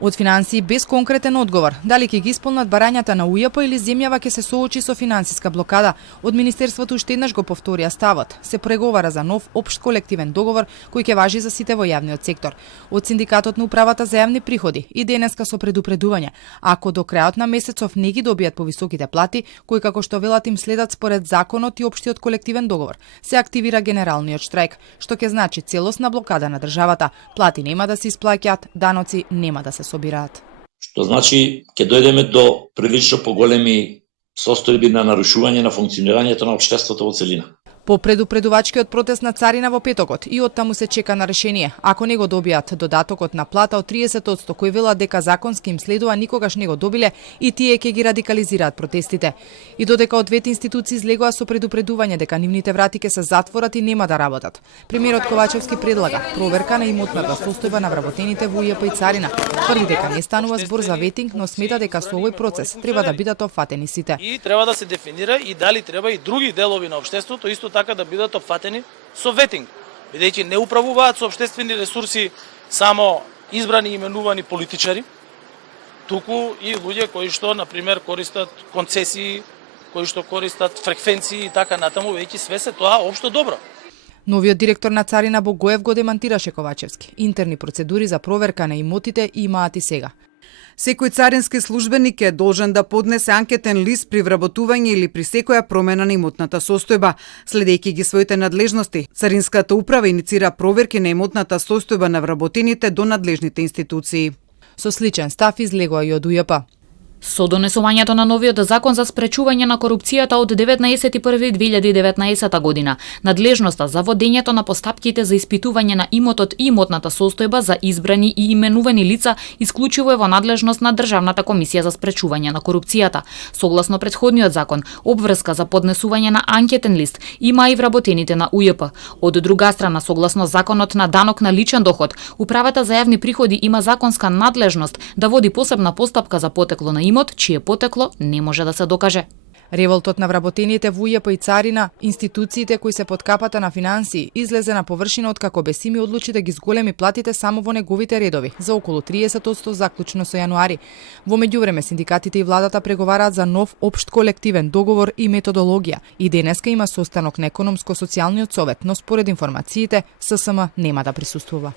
Од финансии без конкретен одговор, дали ќе ги исполнат барањата на УЈП или земјава ќе се соочи со финансиска блокада, од Министерството уште еднаш го повторија ставот. Се преговара за нов општ колективен договор кој ќе важи за сите во јавниот сектор. Од Синдикатот на управата за јавни приходи и денеска со предупредување, ако до крајот на месецов не ги добијат повисоките плати, кои како што велат им следат според законот и општиот колективен договор, се активира генералниот штрајк, што ќе значи целосна блокада на државата. Плати нема да се исплаќаат, даноци нема да се собираат. Што значи ќе дојдеме до прилично поголеми состојби на нарушување на функционирањето на општеството во целина. По предупредувачкиот протест на царина во петокот и оттаму се чека на решение. Ако не го добијат додатокот на плата од 30% кој велат дека законски им следува, никогаш не го добиле и тие ќе ги радикализираат протестите. И додека од двете институции излегоа со предупредување дека нивните врати ќе се затворат и нема да работат. Премиерот Ковачевски предлага проверка на имотната состојба на вработените во УЈП и царина. Тврди дека не станува збор за ветинг, но смета дека со овој процес треба да бидат опфатени сите. И треба да се дефинира и дали треба и други делови на општеството исто така да бидат опфатени со ветинг, бидејќи не управуваат со општествени ресурси само избрани и именувани политичари, туку и луѓе кои што на пример користат концесии, кои што користат фреквенции и така натаму, веќе све се тоа општо добро. Новиот директор на царина Богоев го демантираше Ковачевски. Интерни процедури за проверка на имотите имаат и сега. Секој царински службеник е должен да поднесе анкетен лист при вработување или при секоја промена на имотната состојба. Следејќи ги своите надлежности, Царинската управа иницира проверки на имотната состојба на вработените до надлежните институции. Со сличен став излегоа и од УЈП. Со донесувањето на новиот закон за спречување на корупцијата од 19.1.2019 година, надлежноста за водењето на постапките за испитување на имотот и имотната состојба за избрани и именувани лица исклучиво е во надлежност на Државната комисија за спречување на корупцијата. Согласно претходниот закон, обврска за поднесување на анкетен лист има и вработените на УЈП. Од друга страна, согласно законот на данок на личен доход, управата за јавни приходи има законска надлежност да води посебна постапка за потекло на имот, чие потекло не може да се докаже. Револтот на вработените во УЈП и царина, институциите кои се под капата на финансии, излезе на површина откако Бесими одлучи да ги зголеми платите само во неговите редови, за околу 30% заклучно со јануари. Во меѓувреме синдикатите и владата преговараат за нов општ колективен договор и методологија. И денеска има состанок на економско-социјалниот совет, но според информациите ССМ нема да присуствува.